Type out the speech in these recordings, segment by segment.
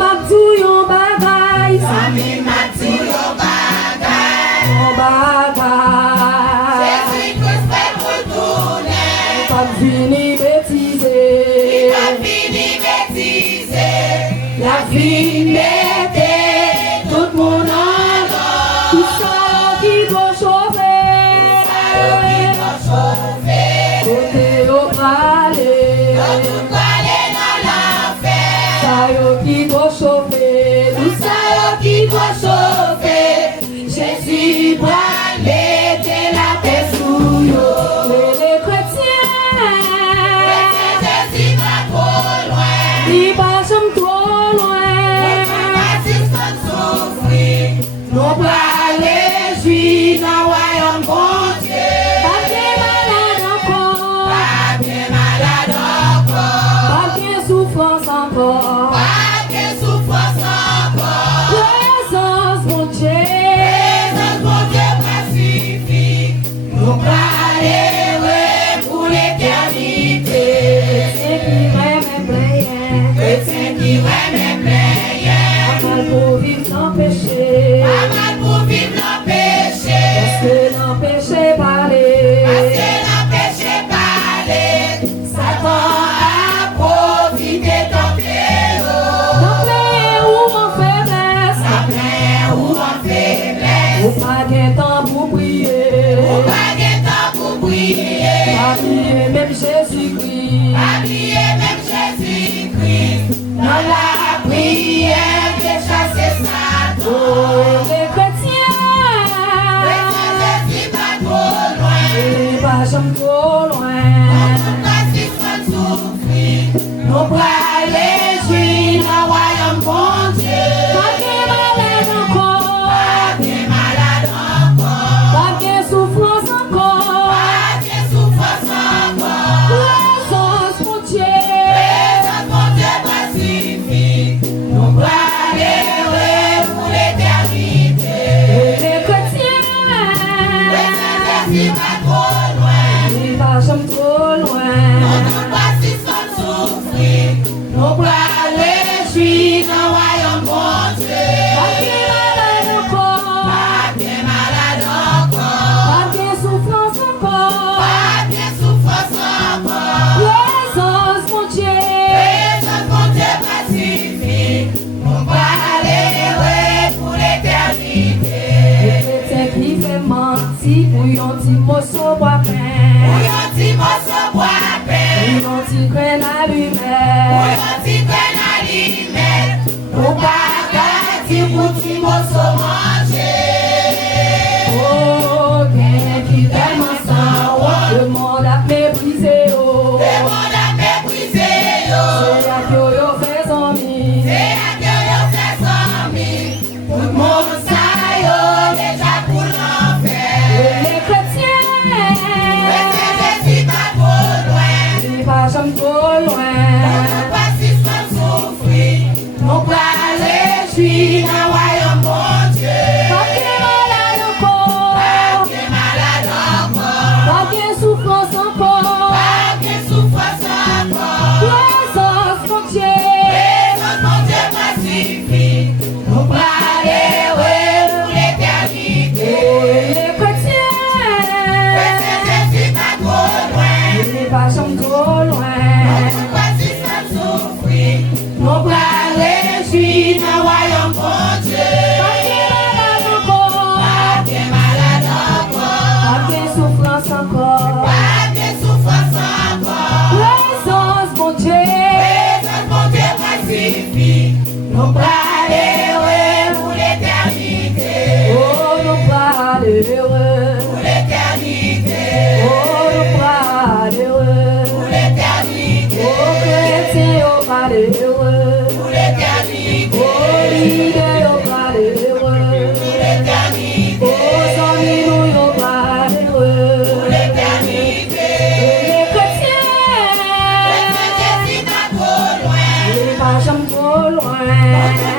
Matouillon bagaille. Sami Matouillon bagaille. Mon bagaille. Jésus-Christ fait pour tourner. Pas fini bêtiser. Il va finir bêtiser. La vie mettait tout le monde en l'ordre. Tout ça qui doit chauffer. Côté au palais. Ça qui doit chauffer. Tout ça qui doit chauffer. Jésus va mettre la paix sous nous. Les chrétiens. Jésus va trop loin. Il va jamais trop loin. Nous pas aller jouer dans le royaume bon Dieu. Pas bien malade encore. Pas bien malade encore. Pas bien souffrance encore. Pas bien souffrance encore. Présence mon Dieu. Présence mon Dieu pacifique. Nous pas aller pour l'éternité. Chrétien qui remet plein. Amal pour vivre sans péché. Amal pour vivre dans péché. Parce que dans péché parler. Parce que dans péché parler. Satan a profité ton pélo. Dans plein ou en faiblesse. Dans plein ou en faiblesse. Ou pas de temps pour prier. Ou pas de temps pour prier. Habiller même Jésus-Christ. Habiller même Jésus-Christ. Dans la prière de chasser Satan. Oh, les chrétiens. Jésus va trop loin. Il va jamais trop loin. Nous pour aller jouer dans le royaume bon Dieu. Pas bien malade encore. Pas bien malade encore. Pas bien souffrance encore. Pas bien souffrance encore. Présence mon Dieu. Présence mon Dieu pacifique. Nous pour aller pour l'éternité. Les chrétiens. Jésus va trop loin. Il va jamais trop loin. Nous pas si sans souffrir. Nous pour aller jouer dans le royaume bon Dieu. Pas bien malade encore. Pas bien malade encore. Pas bien souffrance encore. Pas bien souffrance encore. Présence mon Dieu. Présence mon Dieu pacifique. On va aller pour l'éternité. Les chrétiens qui fait mentir. Ou yon ti mosso bois Où pain. y'en dit morceau bois Ou peine. yon ti graine Où allumette. y'en dit peine à l'imette. Pour pas gâter pour ti morceau manger. Oh, bien qui tellement sans roi. Le monde a méprisé oh. Le monde a méprisé yo. C'est là que yo fait son mi. C'est à que yo fait sans mi. Tout le monde ça yo déjà pour l'enfer. Les chrétiens. Jésus va trop loin. Il va jamais trop loin. On pas si sans souffrir. On peut aller jouer dans le royaume bon Dieu. Pas bien malade encore. Pas bien malade encore. Pas bien souffrance encore. Pas bien souffrance encore. Présence mon Dieu. Présence mon Dieu pacifique. On peut aller pour l'éternité. Les chrétiens. Jésus va trop loin. Il va jamais trop loin. On pas si sans souffrir. On peut aller jouer dans le royaume bon Dieu. Pas bien malade encore. Pas bien malade encore. Pas bien souffrance encore. Pas bien souffrance encore. Présence mon Dieu. Présence mon Dieu pacifique. Nous pour aller pour l'éternité. Oh, nous pas aller heureux. Pour l'éternité. Oh, nous pas aller heureux. Pour l'éternité. Oh, chrétien, oh, pas aller heureux. Pour l'éternité. Oh, leader, oh, pas aller heureux. Pour l'éternité. Oh, amis, nous, oh, pas aller heureux. Pour l'éternité. Les chrétiens. Jésus va trop loin. Il va jamais trop loin. On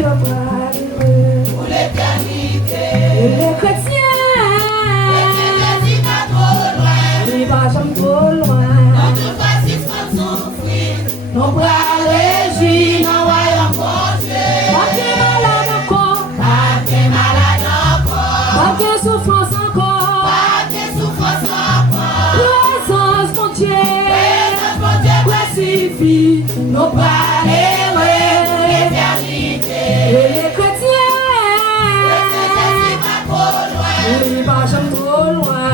yo parle pour l'éternité. Et les chrétiens Jésus va trop loin. ils va jamais trop loin. Notre fascisme va souffrir. Nous bras réjouis dans le royaume Mon Dieu, pas de malade encore, pas de malade encore. pas de souffrance encore. Pas de souffrance encore. Présence mon Dieu, Présence, mon Dieu, classifie nos bras pour et l'éternité. les chrétiens Jésus va trop loin. ils va jamais trop Notre loin.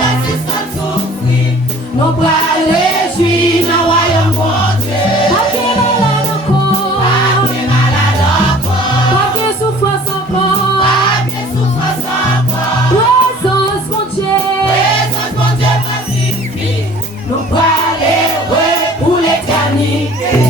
fascisme va souffrir. Nos bras réjouis dans le royaume Mon Dieu, pas de malade encore, pas de malade encore. pas de souffrance encore. Pas de souffrance encore. Présence mon Dieu, Présence, mon Dieu, pacifique. nos bras pour l'éternité.